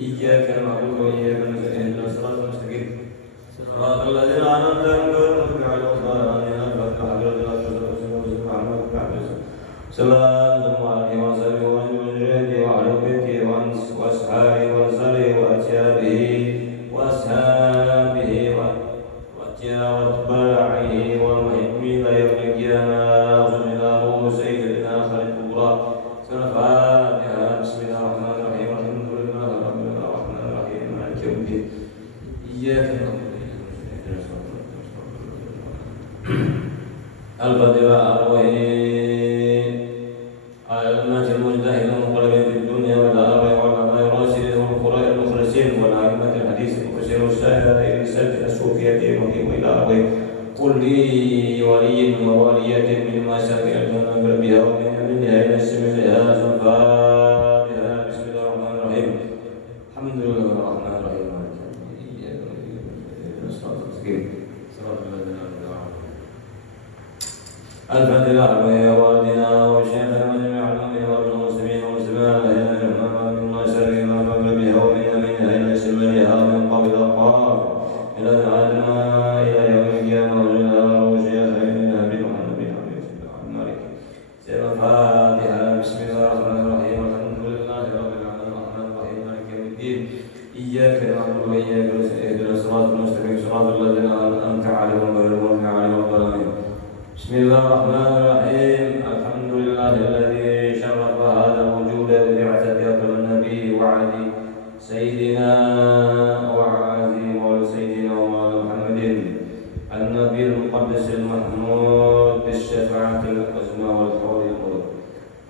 إياك نعبد وإياك نستعين اهدنا الصراط المستقيم صراط الذين أنعمت عليهم غير المغضوب عليهم ولا الضالين صلى الله عليه وسلم وذريته وأهل بيته وأصحابه وأنصاره وأتباعه وأتباعه والمحبين إلى يوم القيامة وسيدنا سيدنا خالد الكبرى الفاتحة. بسم الله الرحمن الرحيم الحمد لله رب الرحمن الرحيم مالك يوم الدين إياك نعبد الفاتحة الرحيم الأمة المجتهدين المقربين في الدنيا والآخرة والعلماء الراشدين والقراء المخلصين والأئمة الحديث المفسرين والسائرين السلف الصوفية وقيم إلى أرضه كل ولي ووالية مما شاكر الجنة بها ومن أمنها إلى السماء الفاتحة. بسم الله الرحمن الرحيم الحمد لله الرحمن الرحيم مالك يوم الدين إياك نعبد وإياك نستعين صراط الذين أنعمت عليهم. الفاتحة يا والدنا وشيخنا وجميع المؤمنين والمسلمين والمسلمات مما شر ما فقر بها ومن أمنها إلى سمرها من قبل القاف إلى العالم إلى يوم القيامة وجلها وشيخنا بمحمد بن عبد الملك سير الفاتحة. بسم الله الرحمن الرحيم الحمد لله رب العالمين الرحمن الرحيم مالك يوم الدين إياك نعبد وإياك نستعين اهدنا الصراط المستقيم صراط الذين أنعمت عليهم غير المغضوب عليهم ولا الضالين. بسم الله الرحمن الرحيم الحمد لله الذي شرف هذا الوجود ببعثة أكرم النبي وعلي سيدنا وعلي سيدنا ومولانا محمد النبي المقدس المحمود بالشفاعة العظمى والحول الملك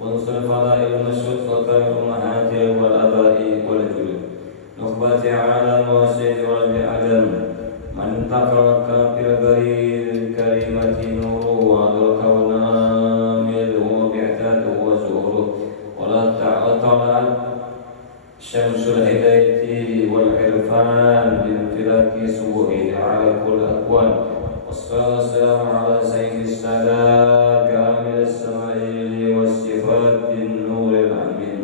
ونصر الفضائل المشهود وكرم الأمهات والآباء والجدود نخبة عالم وسيد ولد آدم من تقرأ بالبريد الكريمة نور وأدرك ونامله وبعثاته وزهره ولا طلعت شمس الهداية والعرفان بانفلاك سبوئه على كل الأكوان. والصلاة والسلام على سيد السادات كامل السمائل والصفات النور العميم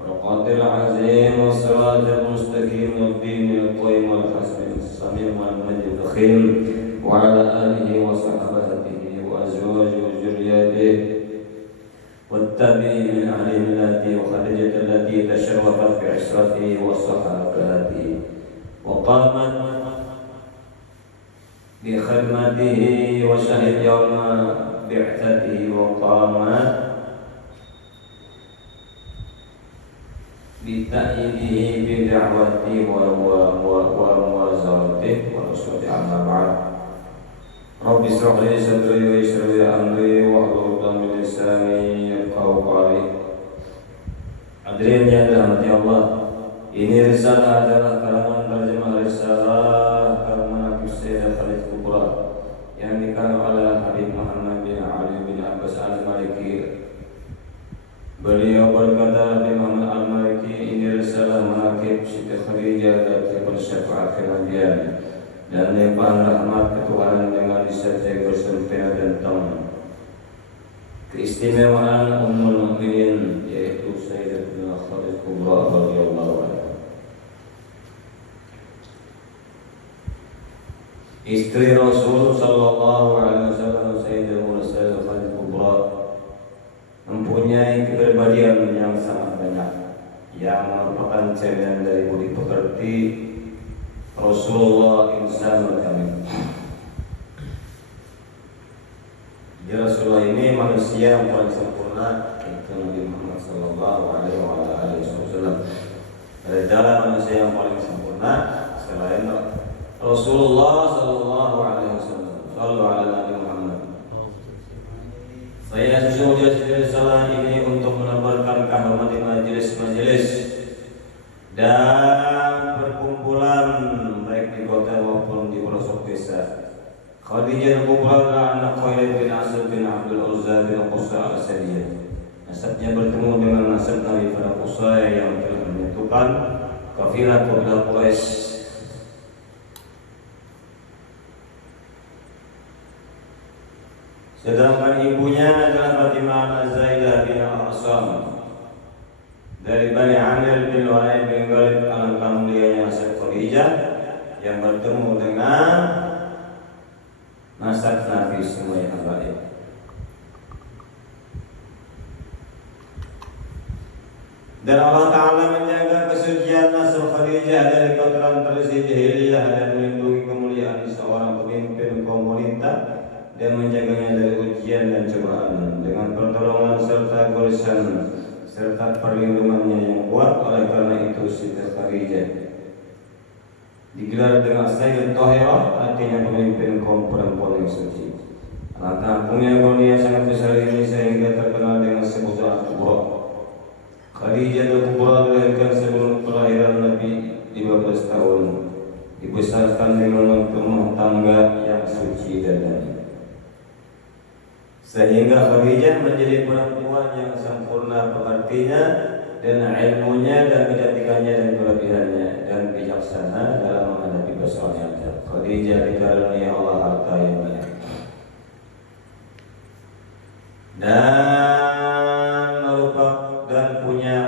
والقدر العظيم والصراط المستقيم والدين القيم والحسن الصميم والمجد الفخيم وعلى آله وصحبه وأزواجه وذرياته والتابعين من أهل ملته وخديجة التي تشرفت بعشرته وصحابته وقامت بخدمته وشهد يوم بعثته وقامت بتأييده بدعوته وموازرته ورسوله. أما بعد رب اشرح لي صدري ويسر لي أمري واحلل عقدة من لساني يفقهوا قولي. Hadirin yang dirahmati Allah, ini risalah adalah karangan terjemah risalah karangan Syekh Khalid Kubra yang dikarang oleh Habib Muhammad bin Ali bin Abbas Al-Maliki. Beliau berkata, Habib Muhammad Al-Maliki, ini risalah menakib Siti Khadijah dan bersyafaat kenabian dan limpahan rahmat ketuhanan dengan disertai berserta tentang keistimewaan Ummul Mukminin yaitu Sayyidatina Khadijah Kubra radhiyallahu anha, istri Rasul sallallahu alaihi wasallam. Sayyidatina Khadijah Kubra mempunyai kepribadian yang sangat banyak yang merupakan cerminan dari budi pekerti Rasulullah Insanul Kamil. Ya Rasulullah ini manusia yang paling sempurna, itu Nabi Muhammad sallallahu alaihi wasallam. Ada manusia yang paling sempurna selain Rasulullah sallallahu alaihi wasallam. Sallallahu ala Nabi Muhammad. Saya sesungguhnya salah ini untuk menebarkan kehormatan majelis-majelis dan perkumpulan baik di kota maupun di pelosok desa. Khadijah Kubra adalah anak Khalid bin Asad bin Abdul Uzza bin Qusay al-Asadiyah. Nasabnya bertemu dengan nasab Nabi pada Qusay yang telah menentukan kafilah kabilah Quraisy. Sedangkan ibunya adalah Fatimah Az-Zaidah bin Al-Asam dari Bani Amir bin Walid bin Ghalib, alangkah mulianya nasab Khadijah yang bertemu dengan nasab Nabi semua yang baik. Dan Allah Ta'ala menjaga kesucian nasab Khadijah dari kotoran tradisi jahiliyah dan melindungi kemuliaan seorang pemimpin kaum wanita dan menjaganya dari ujian dan cobaan dengan pertolongan serta gorisan serta perlindungannya yang kuat. Oleh karena itu Siti Khadijah digelar dengan Sayyidah Thahirah, artinya pemimpin kaum perempuan yang suci. Alangkah agungnya karunia sangat besar ini sehingga terkenal dengan sebutan Al-Kubra. Khadijah Al-Kubra dilahirkan sebelum kelahiran Nabi 15 tahun, dibesarkan dengan rumah tangga yang suci dan damai, sehingga Khadijah menjadi perempuan yang sempurna pekertinya dan ilmunya dan kecantikannya dan kelebihannya dan bijaksana dalam menghadapi persoalan. Khadijah dikaruniai Allah harta yang banyak dan punya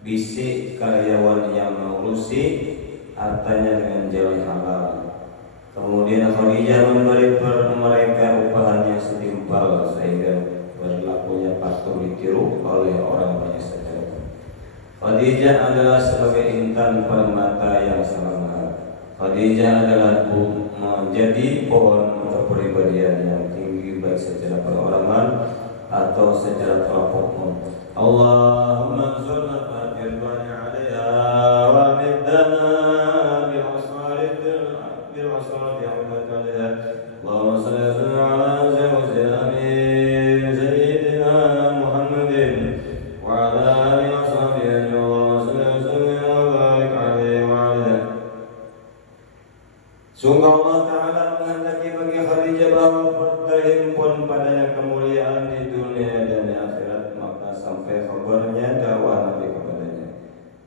bisik karyawan yang mengurusi hartanya dengan jalan halal. Kemudian Khadijah memberi mereka upah yang setimpal sehingga berlakunya patut ditiru oleh orang banyak saja. Khadijah adalah sebagai intan permata yang sangat mahal. Khadijah adalah menjadi pohon kepribadian yang tinggi baik secara perorangan atau secara kelompok. Allahumma ansurna fatirwani alaiha wa middana bil asrati ahmadaliha. Allahumma salli ala sayyidina Muhammadin wa ala alihi wa sahbihi. Allahumma salli wa barik alaihi wa ala. Sungguh Allah Ta'ala menghendaki bagi Khadijah bahwa terhimpun padanya kemuliaan di dunia dan di akhirat, maka sampai kabarnya dakwah Nabi kepadanya.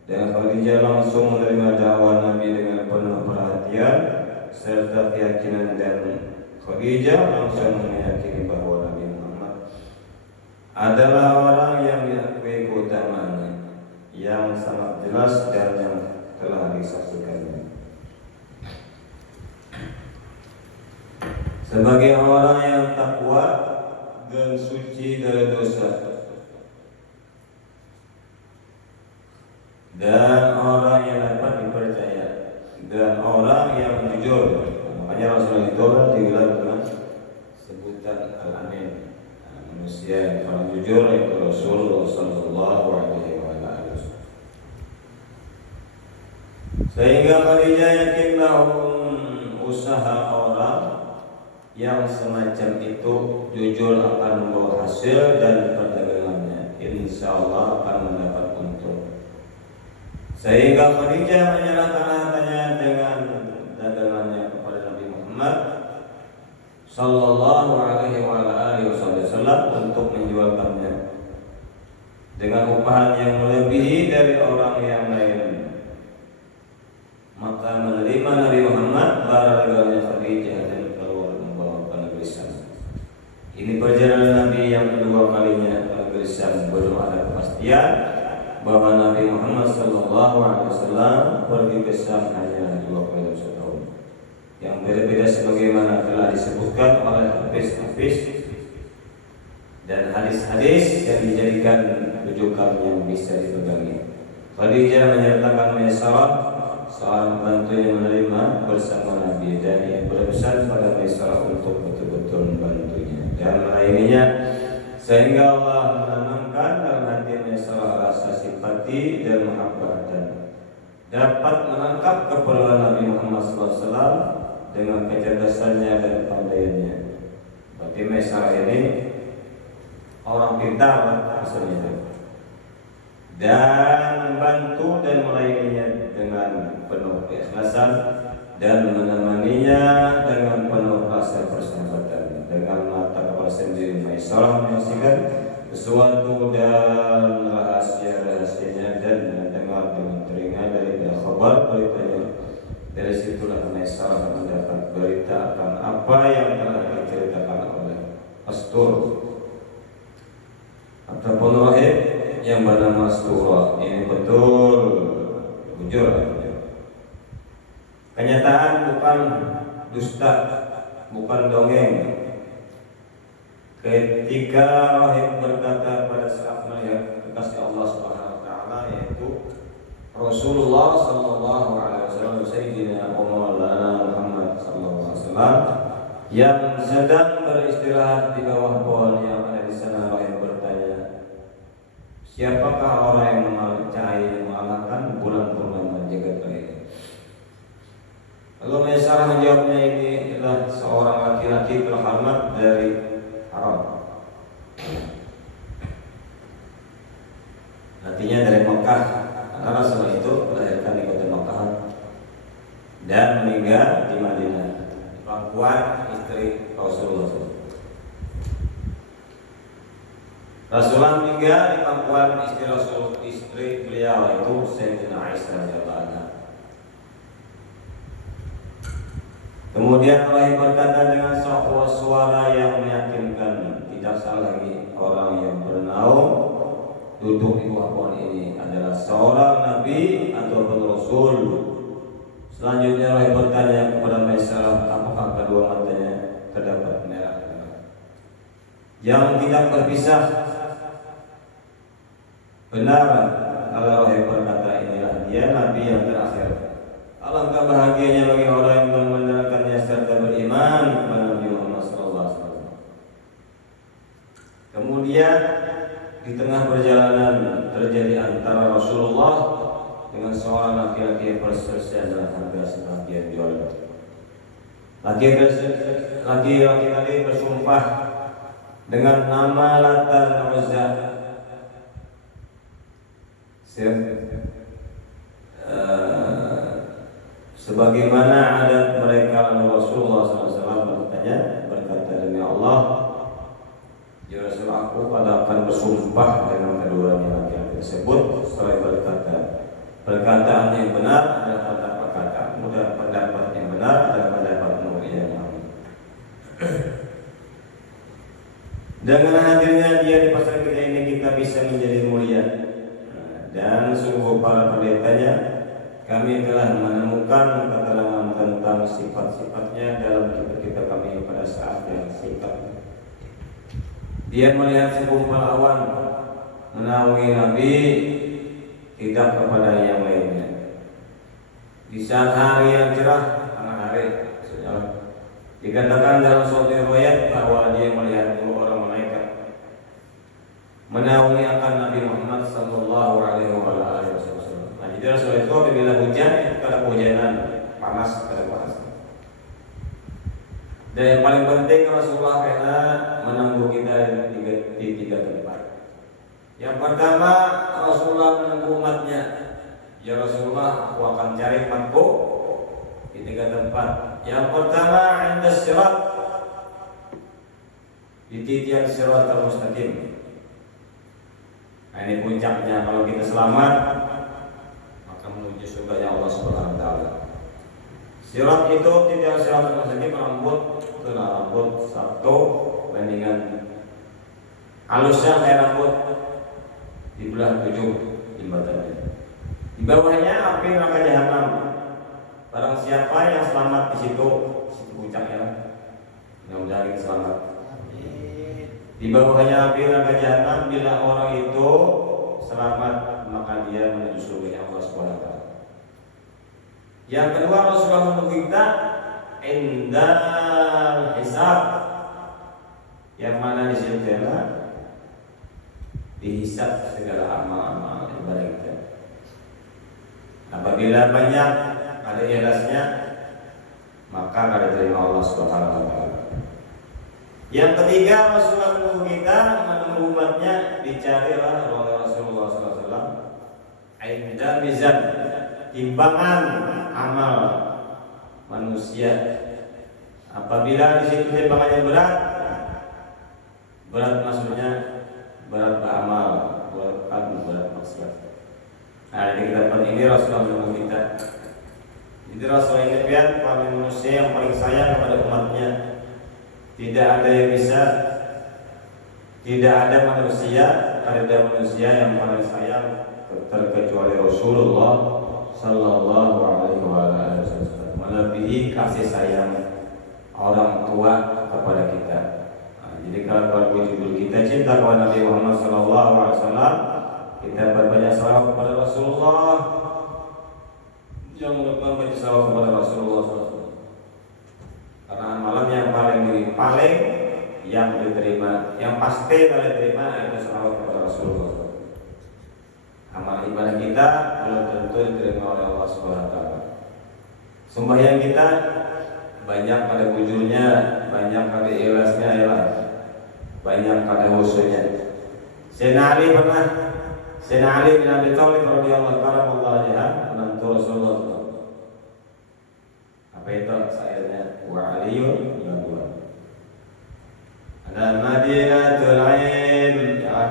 Dan Khadijah langsung menerima dakwah Nabi dengan penuh perhatian serta keyakinan, dan Khadijah langsung meyakini bahwa Nabi Muhammad adalah orang yang diakui keutamaannya yang sangat jelas dan yang telah disaksikannya sebagai orang yang takwa dan suci dari dosa, dan orang yang dapat dipercaya, dan orang yang jujur. Makanya Rasulullah itu digelar dengan sebutan Al-Amin, manusia yang paling jujur, yaitu Rasulullah Sallallahu Alaihi Wasallam. Sehingga Khadijah yakin bahwa usaha orang yang semacam itu jujur akan membawa hasil, dan perdagangannya insya Allah akan mendapat untung. Sehingga Khadijah menyerahkan hartanya dengan dagangannya kepada Nabi Muhammad Sallallahu Alaihi Wasallam untuk menjualkannya dengan upahan yang melebihi dari orang yang lain. Maka menerima Nabi Muhammad barang-barangnya Khadijah dan ini perjalanan Nabi yang kedua kalinya ke Syam. Belum ada kepastian bahwa Nabi Muhammad SAW pergi ke Syam hanya 2 kali setahun. Yang berbeda sebagaimana telah disebutkan oleh Hafiz dan hadis-hadis yang dijadikan rujukan yang bisa dipegangi. Khadijah menyertakan Maisarah, seorang pembantu yang menerima bersama Nabi, dan ia berpesan pada Maisarah untuk betul-betul membantunya dan melayaninya, sehingga Allah menanamkan dalam hati Maisarah rasa simpati dan mahabbah, dan dapat menangkap keperluan Nabi Muhammad SAW dengan kecerdasannya dan kepandaiannya. Berarti Maisarah ini orang pintar maksudnya, dan membantu dan melayaninya dengan penuh keikhlasan dan menemaninya dengan penuh rasa persahabatan. Dengan mata kepala sendiri Maisarah menyaksikan sesuatu dan rahasia-rahasianya, dan mendengar dengan telinga dari kabar beritanya. Dari situlah Maisarah mendapat berita akan apa yang telah diceritakan oleh Astur ataupun Rahib yang bernama surah. Ini betul, jujur. Kenyataan bukan dusta, bukan dongeng. Ketika rahib berkata pada saat melihat kekasih Allah Subhanahu wa taala, yaitu Rasulullah sallallahu alaihi wasallam, Sayyidina Maulana Muhammad sallallahu alaihi wasallam, yang sedang beristirahat di bawah pohon yang ada di sana, rahib bertanya, siapakah orang yang mencahai mengalahkan bulan purnama jagat raya? Lalu Maisarah menjawabnya, ini adalah seorang laki-laki terhormat dari Arab, artinya dari Mekah, karena Rasulullah itu dilahirkan di kota Mekah dan meninggal di Madinah. Perempuan istri Rasulullah. Rasulullah meninggal di pangkuan istri Rasul, istri beliau itu Sayyidina Aisyah radhiyallahu anha. Kemudian Allah berkata dengan suara yang meyakinkan, tidak salah lagi orang yang bernaung duduk di bawah pohon ini adalah seorang nabi ataupun rasul. Selanjutnya Allah bertanya kepada Maisarah, apakah kedua matanya terdapat merah yang tidak berpisah? Benar, Allah berkata, inilah dia nabi yang terakhir. Alangkah bahagianya bagi orang yang membenarkannya serta beriman kepada Nabi Muhammad SAW. Kemudian di tengah perjalanan terjadi antara Rasulullah dengan seorang laki-laki yang perselisihan dalam harga sebagian jual. Laki-laki tadi bersumpah dengan nama Lata dan Uzza. Sebagaimana adat mereka, Rasulullah SAW berkata, demi Allah, ya Rasul, aku akan bersumpah dengan keduanya laki-laki tersebut. Setelah berkata, perkataan yang benar adalah pendapat katamu, dan pendapat yang benar adalah pendapatmu yang amin. Dengan hadirnya dia di pasar kita ini, kita bisa menjadi mulia. Dan sungguh para pendetanya, kami telah menemukan keterangan tentang sifat-sifatnya dalam kitab kami pada saat yang singkat. Dia melihat segumpal awan menaungi Nabi, tidak kepada yang lainnya. Di saat hari yang cerah, tengah hari, dikatakan dalam suatu riwayat bahwa dia melihat dua orang malaikat menaungi akan Nabi Muhammad sallallahu alaihi wasallam. Nah, jadi Rasul itu apabila hujan, itu kada kehujanan, panas kada panas. Dan yang paling penting, Rasulullah karena menunggu kita di tiga tempat. Yang pertama, Rasulullah menunggu umatnya. Ya Rasulullah, aku akan cari umatku di tiga tempat. Yang pertama, inda sirat, di titian sirat al-mustaqim. Nah, ini puncaknya. Kalau kita selamat, maka menuju surga Allah Subhanahu wa taala. Sirat itu tidak sirat al-mustaqim, rambut satu bandingan halusnya kayak rambut di belah 7 jembatannya. Di bawahnya api neraka jahanam. Barang siapa yang selamat di situ puncaknya. Mudah-mudahan kita selamat. Di bawahnya api neraka jahanam. Bila orang itu selamat, maka dia menuju surga Allah Subhanahu wa taala. Yang kedua, Rasulullah menunggu kita indal hisab, yang mana di situ dihisab segala amal-amal ibadah kita. Apabila banyak ada ikhlasnya, maka akan diterima Allah Subhanahu wa taala. Yang ketiga, Rasulullah menunggu kita, menunggu umatnya, dicarilah oleh Rasulullah SAW inda mizan, timbangan amal manusia. Apabila di situ timbangannya berat maksudnya berat beramal, berat maksiat. Nah, di kitab ini Rasulullah menunggu kita. Jadi Rasulullah ini biar kami manusia yang paling sayang kepada umatnya. Tidak ada yang bisa, tidak ada manusia ada manusia yang paling sayang terkecuali Rasulullah Sallallahu Alaihi Wasallam, melebihi kasih sayang orang tua kepada kita. Jadi kalau judul kita cinta kepada Nabi Muhammad Sallallahu Alaihi Wasallam, kita berbanyak salawat kepada Rasulullah. Jangan lupa baca salawat kepada Rasulullah SAW. Karena malam yang paling yang diterima, yang pasti paling diterima adalah salawat kepada Rasulullah SAW. Amal ibadah kita belum tentu diterima oleh Allah Subhanahu Wa Taala. Sembahyang kita banyak pada bujurnya, banyak pada ikhlasnya, banyak pada khusyuknya. Sayyidina Ali bin Abi Thalib radhiyallahu anhu menantu Rasulullah SAW. Apa itu sayanya? Wa Aliyun Yadwa. Ada Madinatul Ain, ya.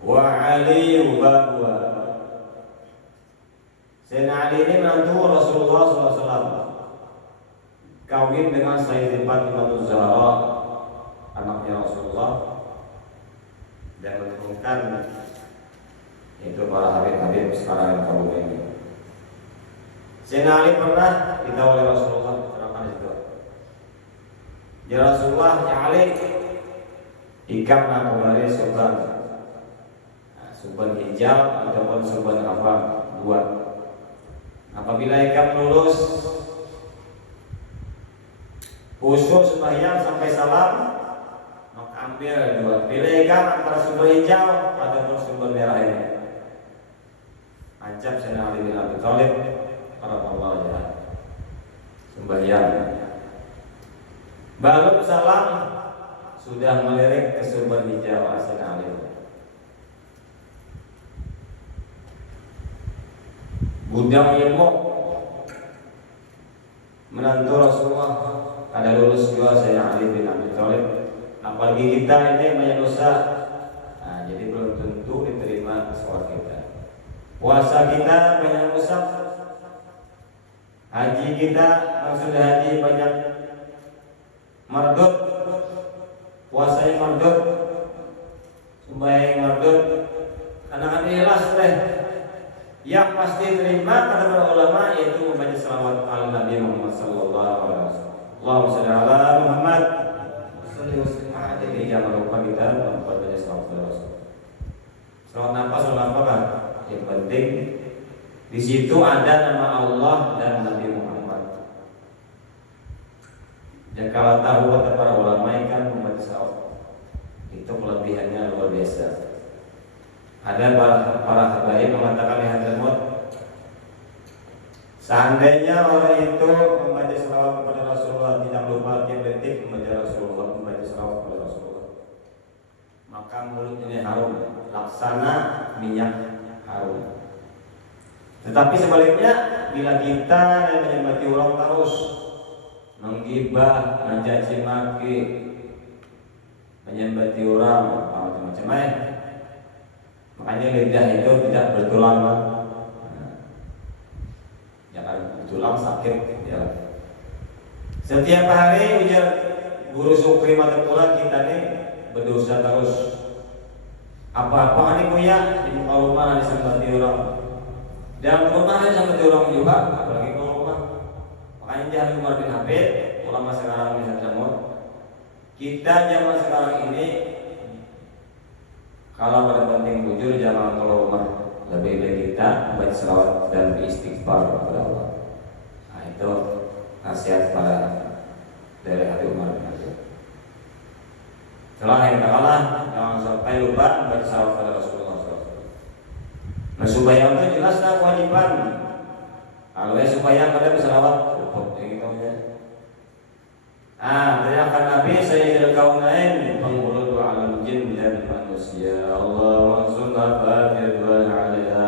Wa Aliyu Babwa. Sayyidina Ali ini menantu Rasulullah SAW. Kawin dengan Sayyidah Fatimah Zahra, anaknya Rasulullah, dan menemukan itu para habib-habib sekarang yang kamu ini. Sayyidina Ali pernah ditahu oleh Rasulullah, terangkan itu. Ya Rasulullah, ya Ali, ikamlah kembali surban, surban hijau ataupun surban apa, dua. Apabila ikam lulus, khusyuk sembahyang sampai salam, maka ambil dua. Pilih ikam antara surban hijau ataupun surban merah ini. Ajab Sayyidina Ali bin Abi Thalib radhiyallahu anhu sembahyang, baru salam sudah melirik ke surban hijau Sayyidina Ali. Gudang ilmu menantu Rasulullah ada lulus juga Sayyidina Ali bin Abi Thalib. Apalagi kita ini banyak dosa, jadi belum tentu diterima sholat kita. Puasa kita banyak rusak, haji kita maksud haji banyak mardut, puasa yang mardut, sembahyang mardut, karena ikhlas deh. Yang pasti terima kata para ulama yaitu membaca salawat ala Nabi Muhammad Sallallahu Alaihi Wasallam. Allahumma shalli ala Muhammad. Jadi jangan lupa kita membaca salawat kepada Rasul. Salawat apa kan? Yang penting di situ ada nama Allah dan Nabi Muhammad. Dan kalau tahu kata para ulama kan membaca salawat itu kelebihannya luar biasa. Ada para habaib mengatakan yang termut, seandainya orang itu membaca salawat kepada Rasulullah tidak lupa tiap detik membaca salawat kepada Rasulullah, maka mulut ini harum, laksana minyak harum. Tetapi sebaliknya, bila kita yang menyembati orang terus menggibah, mencaci maki, menyembati orang macam-macam, makanya lidah itu tidak bertulang. Jangan bertulang sakit ya. Setiap hari ujar guru Sukri mata pula kita nih berdosa terus. Apa-apa ini kuya di muka rumah disembati orang, dalam rumah disembati orang juga, apalagi ke rumah. Makanya jangan Umar bin Habib, ulama sekarang bisa jamur. Kita zaman sekarang ini kalau pada penting jujur jangan keluar rumah, lebih baik kita baca selawat dan beristighfar kepada Allah. Nah itu nasihat pada dari Habib Umar bin Habib. Setelah yang kalah, jangan sampai lupa membaca salawat pada Rasulullah SAW. Nah supaya itu jelaslah kewajiban. Kalau supaya pada bersalawat cukup gitu aja. Teriakan Nabi Sayyidul Kaunain, penghulu dua alam jin dan manusia. Allah maksudna fatir wa alaiha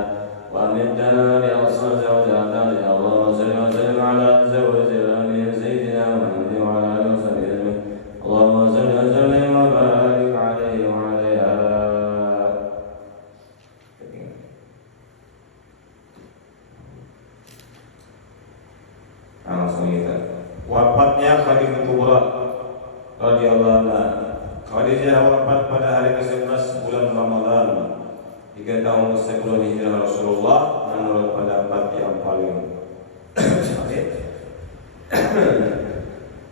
wa middana bi asal zawjata ya Allah salli wa sallim ala zawjil amin Sayyidina Muhammad wa ala alihi wa sahbihi. Allahumma salli wa sallim wa barik alaihi wa alaiha. Langsung kita wafatnya Khadijah Kubra radhiyallahu anha Khadijah wafat pada hari ke-11 bulan Ramadan 3 tahun sebelum hijrah Rasulullah menurut pendapat yang paling sahih.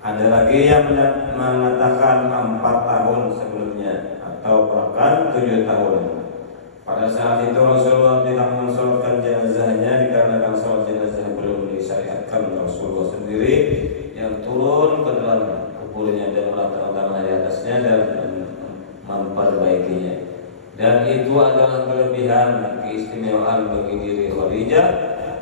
Ada lagi yang mengatakan 4 tahun sebelumnya atau bahkan 7 tahun. Pada saat itu Rasulullah tidak mensolatkan jenazahnya dikarenakan sholat jenazah belum disyariatkan. Rasulullah sendiri yang turun ke dalam kuburnya dan meletakkan tanah di atasnya dan memperbaikinya. Dan itu adalah kelebihan keistimewaan bagi diri Khadijah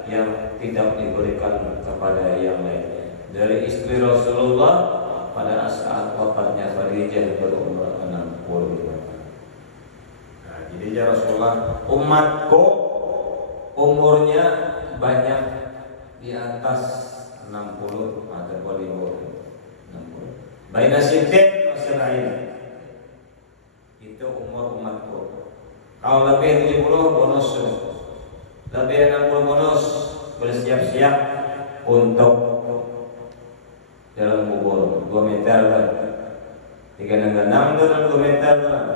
yang tidak diberikan kepada yang lainnya. Dari istri Rasulullah pada saat wafatnya Khadijah berumur 65. Jadi ya Rasulullah, umatku umurnya banyak di atas 60 atau 60. Baina sitin wasirain. Itu umur umatku. Kalau lebih 70 bonus, lebih 60 bonus, bersiap-siap untuk dalam kubur 2 meter kan. 3 dan 6 dan 2 meter kan.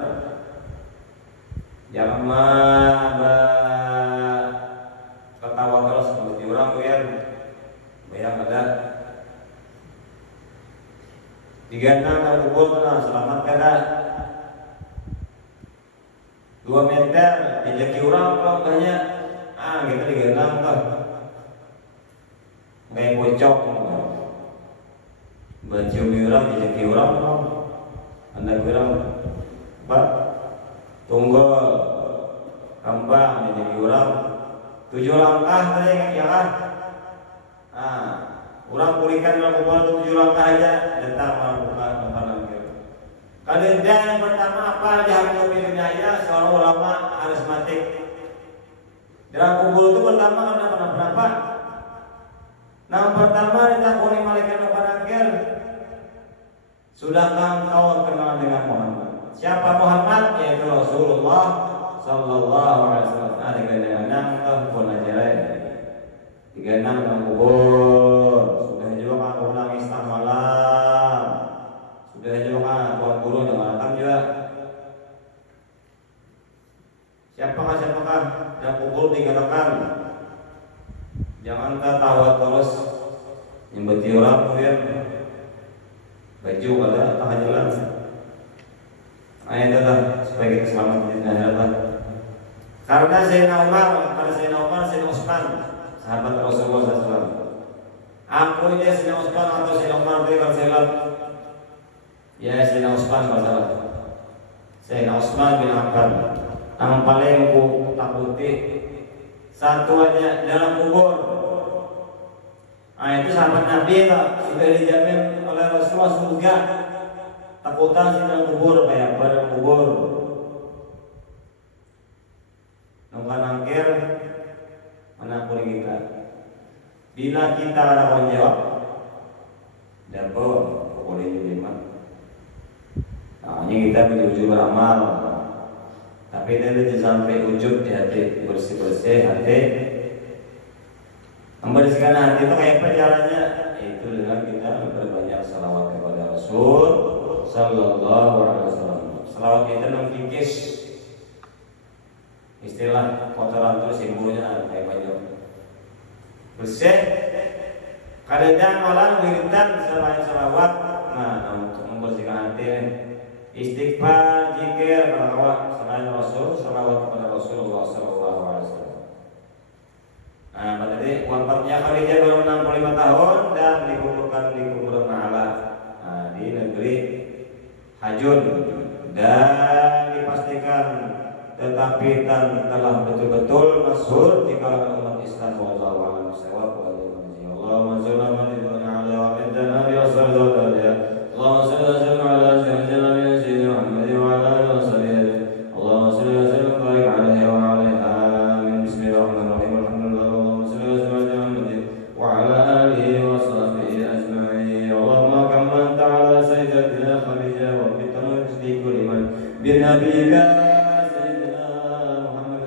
Jangan ketawa terus seperti orang yang bayang ada 36 kalau kubur pernah selamat kada 2 meter jejaki orang kalau banyak kita 36 tuh kayak bocok baju orang jejaki orang anda bilang Pak tunggu kembang jadi orang 7 langkah tadi ya kan orang pulihkan dalam kubur 7 langkah aja datang melakukan makanan kalian yang pertama apa aja harus pilihnya ya seorang ulama karismatik dalam kubur itu pertama karena kenapa yang pertama ditakuni malaikat penangkir sudahkah engkau kenal dengan Muhammad? Siapa Muhammad? Yaitu Rasulullah Sallallahu Alaihi Wasallam. Dengan 6 tahun ajaran 36 dalam kubur. Sudah juga aku nangis tengah malam. Sudah juga tuan guru dengan akan juga. Siapakah dalam kubur 3 rekan. Jangan tertawa terus nyembeti orang kemudian baju ada tengah jalan. Ayat adalah supaya kita selamat di akhirat. Karena Sayyidina Umar, Sayyidina Utsman, sahabat Rasulullah SAW. Aku ini Sayyidina Utsman atau Sayyidina Umar berikan salam. Ya Sayyidina Utsman masalah. Sayyidina Utsman bin Affan. Yang paling ku takuti satu aja dalam kubur. Itu sahabat Nabi sudah dijamin oleh Rasulullah surga. Takutan sih dalam kubur kayak apa dalam kubur nongkan angkir mana pun kita bila kita ada orang jawab dapat boleh juga hanya kita berjujur beramal tapi tidak sampai ujub di hati bersih-bersih hati membersihkan hati itu kayak apa caranya itu dengan kita berbanyak salawat kepada Rasul Sallallahu Alaihi Wasallam. Selawat kita mengkikis istilah kotoran itu simbolnya kayak banyak bersih. Kadang malah wiridan selain selawat. Nah untuk membersihkan hati istighfar, zikir, selawat selain Rasul, selawat kepada Rasulullah Sallallahu Alaihi Wasallam. Nah berarti wafatnya Khadijah baru 65 tahun dan dikuburkan di kuburan Ma'ala di negeri Hajun dan dipastikan tetapi telah betul-betul masyhur di kalangan umat Islam wallahu a'lam bishawab. Allahumma shalli ala wa ala nabi sallallahu alaihi Allahumma shalli ala sayyidina Muhammad wa ala alihi wa sahbihi Allahumma shalli wa sallim wa barik alaihi wa alaihi amin. Bismillahirrahmanirrahim. Alhamdulillah Allahumma shalli wa sallim ala Muhammad wa ala alihi wa sahbihi ajma'in. Allahumma kamman ta'ala sayyidatina Khadijah wa bitanu tasdiqu liman bin nabiyika Muhammad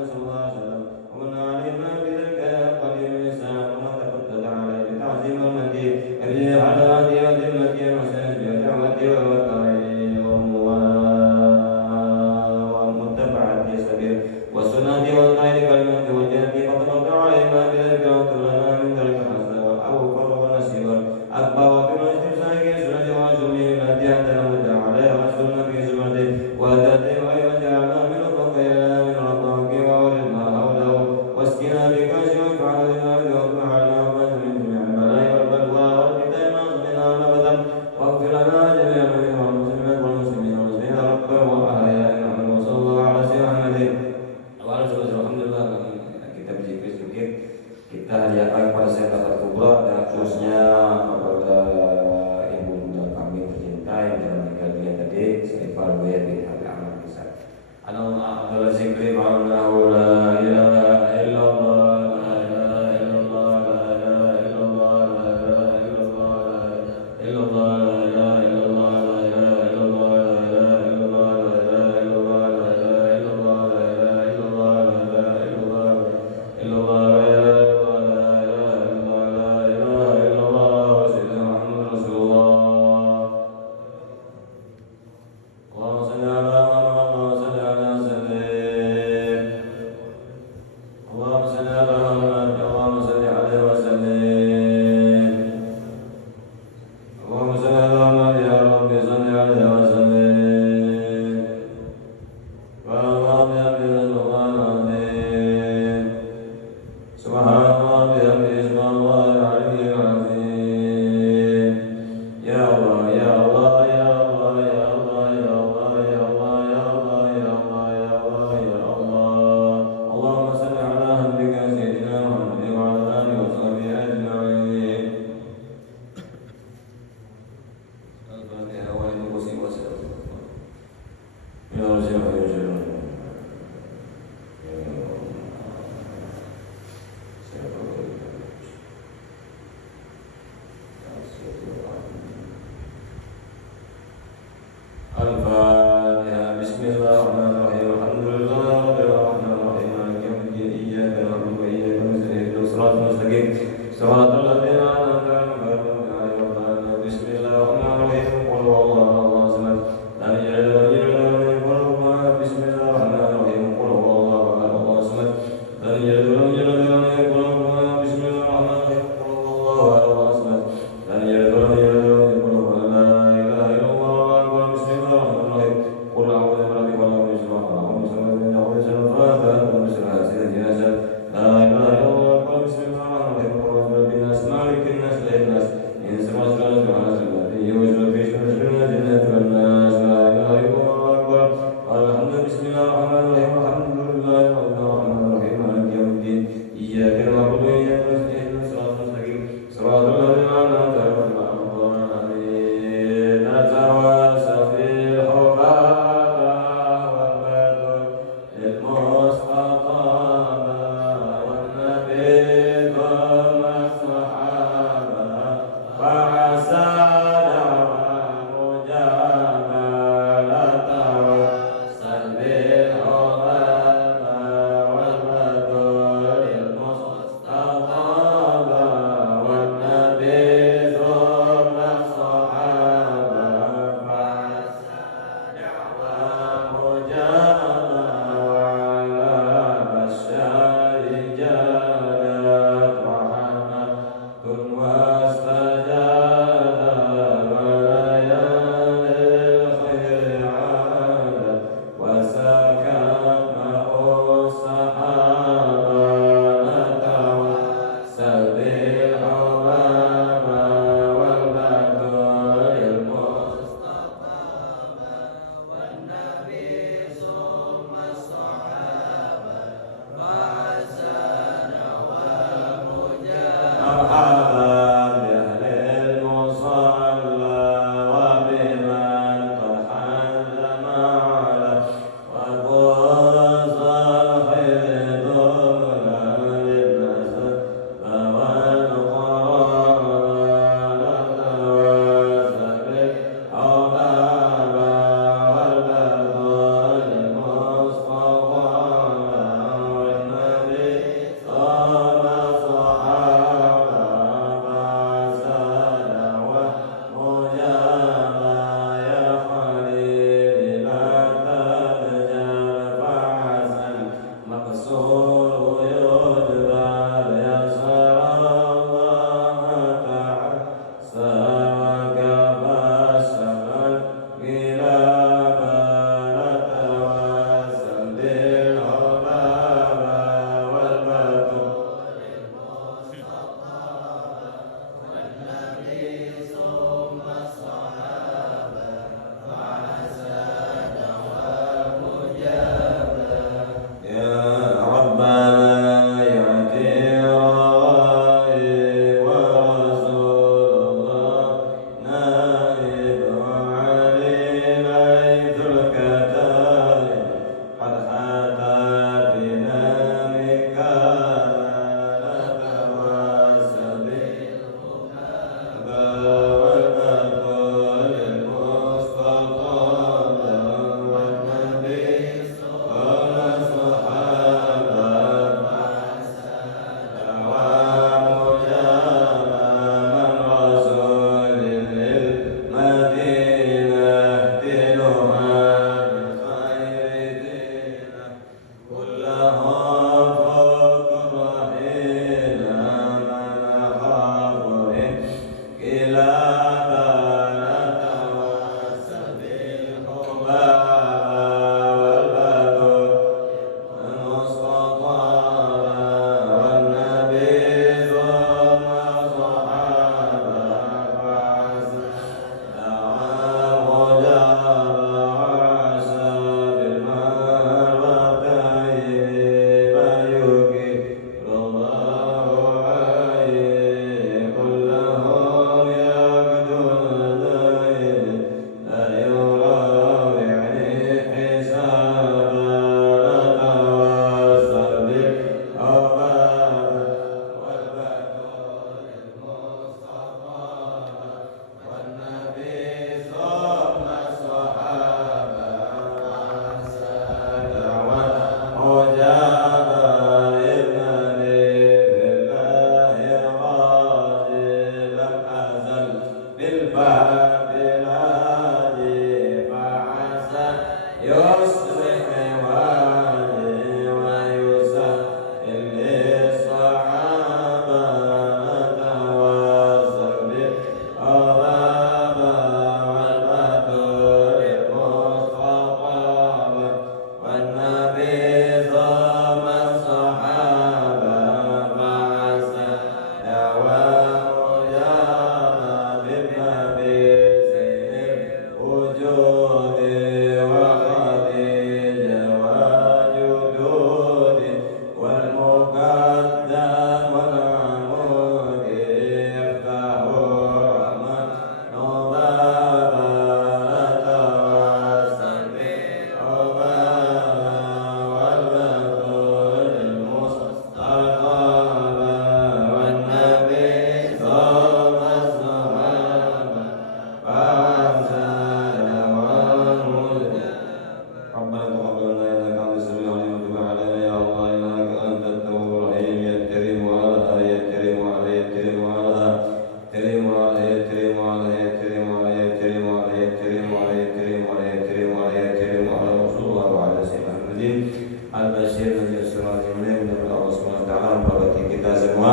Malik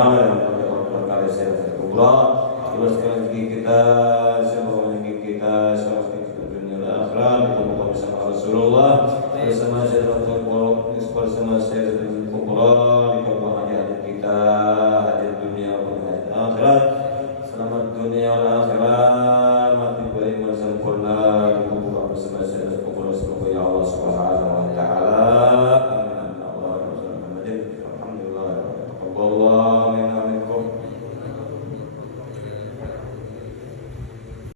dunia dan perkara sehat kubra. Bebaskan kita semua kita selamat dunia dan akhirat. Kita bersama Rasulullah bersama Syaikhul Qur'an bersama Syaikhul